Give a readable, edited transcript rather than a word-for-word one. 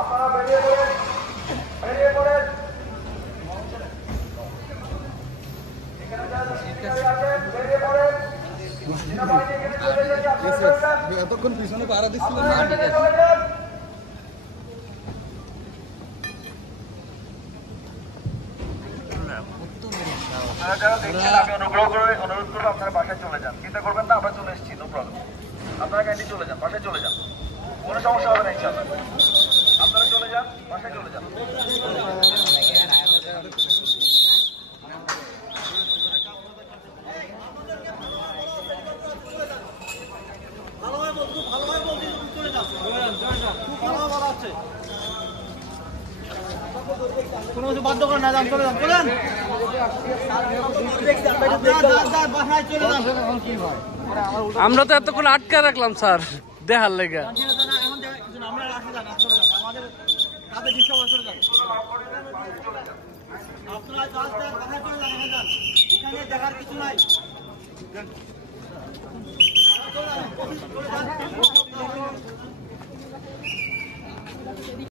আপনারা বেরিয়ে পড়েন, বেরিয়ে পড়েন। এতক্ষণ পিছনে পাড়া দিচ্ছিল আমি অনুগ্রহ করে অনুরোধ করবো আপনারা বাসায় চলে যান, চিন্তা করবেন না, আমরা চলে এসেছি, নো প্রবলেম। আপনারা কাইন্ডলি চলে যান, বাসায় চলে যান, কোনো সমস্যা হবে না ইনশাআল্লাহ। আপনারা চলে যান, বাসায় চলে যান। কোনো কিছু বাধ্য করে না, যান চলে যান, চলেন। আমরা তো এতক্ষণ আটকে রাখলাম স্যার দেখার লেগে। দেখার কিছু নাই।